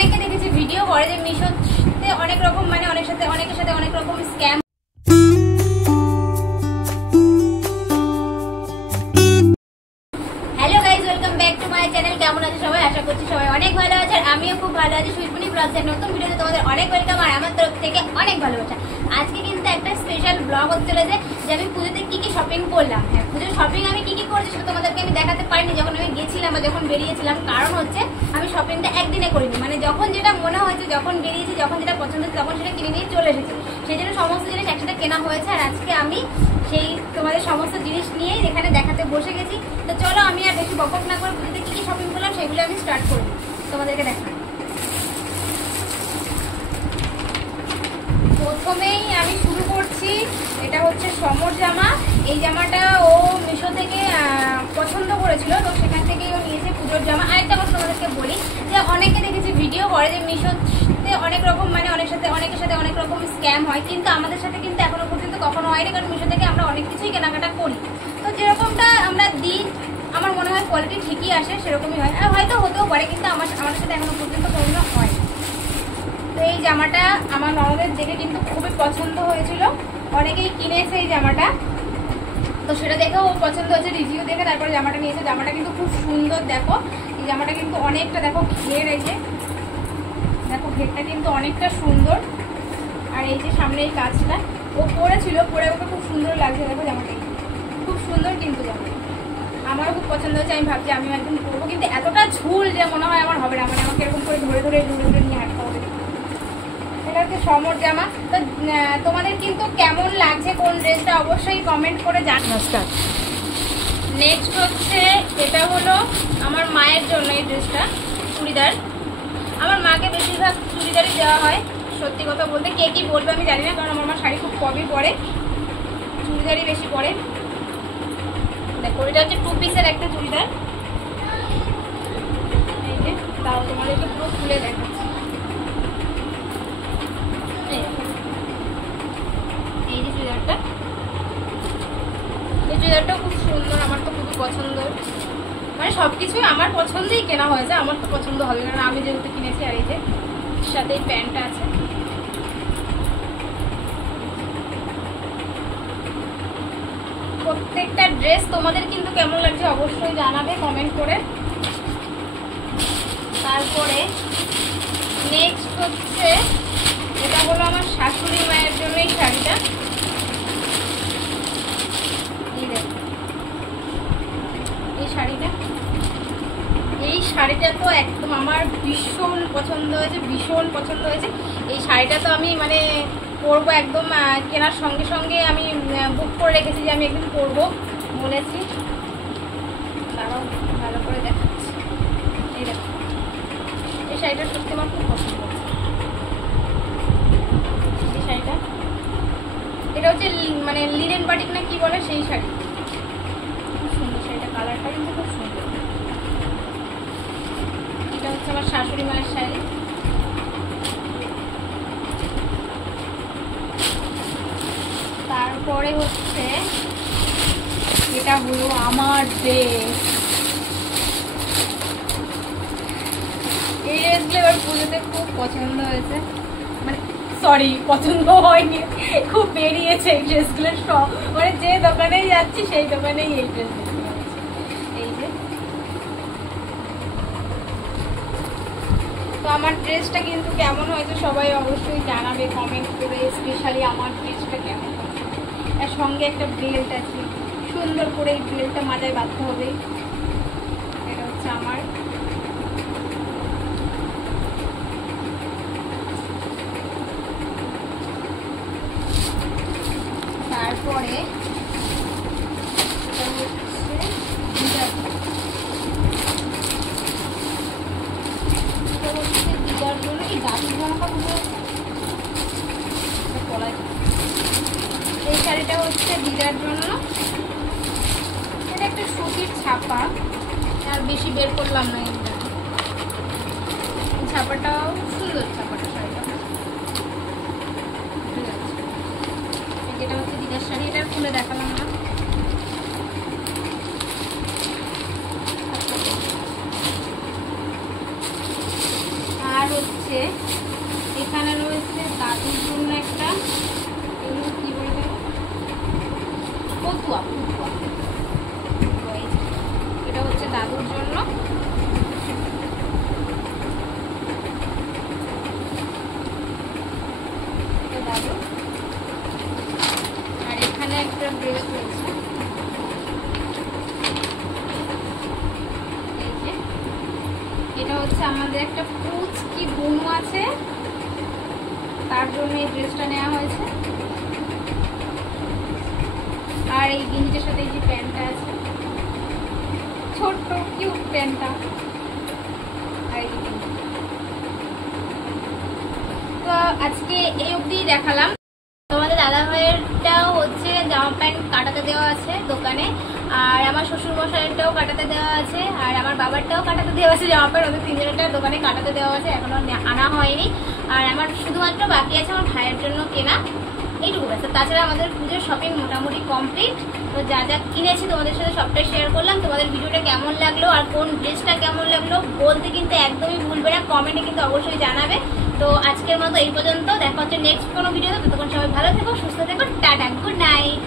অনেকে দেখেছি ভিডিও করে যে মিশোতে অনেক রকম মানে অনেকের সাথে অনেক রকম scam. Hello guys, welcome back to my channel. কেমন আছে সবাই? আশা করছি সবাই অনেক ভালো আছে, আর আমিও খুব ভালো আছি। সুইটমনি ব্লগসের নতুন ভিডিওতে তোমাদের অনেক ওয়েলকাম, আর আমার তরফ থেকে অনেক ভালোবাসা। আজকে কিন্তু একটা স্পেশাল ব্লগ হতে চলেছে যে আমি পুজোতে কি কি শপিং করলাম। হ্যাঁ, পুজোর শপিং আমি কি কি করেছি সেটা তোমাদেরকে আমি দেখাতে পারিনি যখন আমি গেছিলাম বা যখন বেরিয়েছিলাম। কারণ হচ্ছে আমি শপিংটা একদিনে করিনি, মানে যখন যেটা মনে হয়েছে, যখন বেরিয়েছি, যখন যেটা পছন্দ হচ্ছে তখন সেটা কিনে নিয়ে চলে এসেছি। সেই জন্য সমস্ত জিনিস একসাথে কেনা হয়েছে, আর আজকে আমি সেই তোমাদের সমস্ত জিনিস নিয়েই এখানে দেখাতে বসে গেছি। তো চলো, আমি আর বেশি বকবক না করে পুজোতে কি কি শপিং করলাম সেগুলো আমি স্টার্ট করব তোমাদেরকে দেখাই। প্রথমেই আমি শুরু করছি, এটা হচ্ছে সমর জামা। এই জামাটা ও মিশো থেকে পছন্দ করেছিল, তো সেখান থেকেই ও নিয়েছে পুজোর জামা। আরেকটা কথা তোমাদেরকে বলি যে অনেকে দেখেছি ভিডিও করে যে মিশোতে অনেক রকম মানে অনেকের সাথে অনেক রকম স্ক্যাম হয়, কিন্তু আমাদের সাথে কিন্তু এখনো পর্যন্ত কখনো হয়নি, কারণ মিশো থেকে আমরা অনেক কিছুই কেনাকাটা করি। তো যেরকমটা আমরা দিই আমার মনে হয় কোয়ালিটি ঠিকই আসে, সেরকমই হয়। আর হয়তো হতেও পারে, কিন্তু আমাদের সাথে এখনো পর্যন্ত কোনো হয়। তো এই জামাটা আমার ননদের দেখে কিন্তু খুবই পছন্দ হয়েছিল, অনেকেই কিনেছে এই জামাটা, তো সেটা দেখে ও পছন্দ হয়েছে, রিভিউ দেখে তারপরে জামাটা নিয়েছে। জামাটা কিন্তু খুব সুন্দর, দেখো এই জামাটা কিন্তু অনেকটা, দেখো ঘের, এই যে দেখো ঘেরটা কিন্তু অনেকটা সুন্দর। আর এই যে সামনে এই কাজটা ও পরেছিল, পরে ওকে খুব সুন্দর লাগছে। দেখো জামাটা খুব সুন্দর, কিন্তু জামাটা আমারও খুব পছন্দ হয়েছে। আমি ভাবছি আমিও একদম পরবো, কিন্তু এতটা ঝুল যে মনে হয় আমার হবে না, মানে আমাকে এরকম করে ধরে ধরে নিয়ে হাঁটতে হবে। এটা হচ্ছে সমর জামা। তো তোমাদের কিন্তু কেমন লাগছে কোন ড্রেসটা অবশ্যই কমেন্ট করে জানাও। নেক্সট হচ্ছে এটা হলো আমার মায়ের জন্য এই ড্রেসটা, চুড়িদার। আমার মাকে বেশিরভাগ চুড়িদারই দেওয়া হয়, সত্যি কথা বলতে। কে কি বলবে আমি জানি না, কারণ আমার মা শাড়ি খুব কমই পরে, চুড়িদারই বেশি পরে। দেখো এটা হচ্ছে 2 পিসের একটা চুড়িদার। এই যে তাও তোমাদেরকে পুরো খুলে দেখাচ্ছি। এই যে চুড়িদারটা, এই চুড়িদারটাও খুব সুন্দর, আমার তো খুবই পছন্দ। মানে সবকিছুই আমার পছন্দই কেনা হয়েছে, আমার তো পছন্দ হবে না, আমি যেহেতু কিনেছি। আর এই যে সাথে এই প্যান্টটা আছে। প্রত্যেকটা ড্রেস তোমাদের কিন্তু কেমন লাগছে অবশ্যই জানাবে কমেন্ট করে। তারপরে নেক্সট হচ্ছে এটা হলো আমার শাশুড়ি মায়ের জন্য এই শাড়িটা। এই শাড়িটা তো একদম আমার ভীষণ পছন্দ হয়েছে, ভীষণ পছন্দ হয়েছে। এই শাড়িটা তো আমি মানে পরবো একদম, কেনার সঙ্গে সঙ্গে আমি বুক করে রেখেছি যে আমি একদিন পরবো বলেছি। তারাও ভালো করে দেখাচ্ছি। এই দেখো, এই শাড়িটা সত্যি আমার খুব পছন্দ হয়েছে। এই শাড়িটা, এটা হচ্ছে মানে লিনেন বাটিক না কি বলে সেই শাড়ি, খুব সুন্দর শাড়িটা, কালারটা কিন্তু খুব সুন্দর। এটা হচ্ছে আমার শাশুড়ি মায়ের শাড়ি। তারপরে হচ্ছে এটা হলো আমার ড্রেস। এই ড্রেসগুলো এবার পুজোতে খুব পছন্দ হয়েছে, মানে সরি পছন্দ হয়নি, খুব বেরিয়েছে এই ড্রেসগুলো সব, মানে যে দোকানেই যাচ্ছি সেই দোকানেই এই ড্রেস দেখতে পাচ্ছি। এই যে তো আমার ড্রেসটা কিন্তু কেমন হয়েছে সবাই অবশ্যই জানাবে কমেন্ট করে, স্পেশালি আমার ড্রেসটা কেমন হয়েছে। এর সঙ্গে একটা বেল্ট আছে, সুন্দর করে এই বেল্টটা মাথায় বাঁধতে হবে। এটা হচ্ছে আমার। তারপরে দিদার জন্য এই গাছের জামাকাপড়, এই শাড়িটা হচ্ছে দিদার জন্য। এটা একটা সুতির ছাপা, আর বেশি বের করলাম না। এটা ছাপাটাও সুন্দর, ছাপাটা শাড়িটা ঠিক আছে। যেটা হচ্ছে দিদার শাড়ি, এটা খুলে দেখালাম না। আর হচ্ছে হচ্ছে এখানে রয়েছে দাদুর জন্য একটা, এগুলো কি বলে দেবো, ফতুয়া। এটা হচ্ছে দাদুর জন্য। দাদু, আর এখানে একটা ড্রেস রয়েছে, এটা হচ্ছে আমাদের একটা পুচকি বোনু আছে, তার জন্য এই ড্রেসটা নেওয়া হয়েছে। আর এই গেঞ্জিটার সাথে এই যে প্যান্টটা আছে, ছোট্ট কিউট প্যান্টটা। আর এই তো আজকে এই অবধি দেখালাম। তোমাদের দাদা ভাইয়েরটাও হচ্ছে জামা প্যান্ট কাটাতে দেওয়া আছে দোকানে, আর আমার শ্বশুর মশাইয়েরটাও কাটাতে দেওয়া আছে, আর আমার বাবারটাও কাটাতে দেওয়া আছে জামা প্যান্ট। ওদের তিনজনেরটা দোকানে কাটাতে দেওয়া আছে, এখনো আনা হয়নি। আর আমার শুধুমাত্র বাকি আছে আমার ভাইয়ের জন্য কেনা, এইটুকু ব্যাপার। তাছাড়া আমাদের পুজোর শপিং মোটামুটি কমপ্লিট। তো যা যা কিনেছি তোমাদের সাথে সবটাই শেয়ার করলাম। তোমাদের ভিডিওটা কেমন লাগলো আর কোন ড্রেসটা কেমন লাগলো বলতে কিন্তু একদমই ভুলবে না, কমেন্টে কিন্তু অবশ্যই জানাবে। তো আজকের মতো এই পর্যন্ত, দেখা হচ্ছে নেক্সট কোনো ভিডিওতে। ততক্ষণ সবাই ভালো থেকো, সুস্থ থেকো, টাটা, গুড নাইট।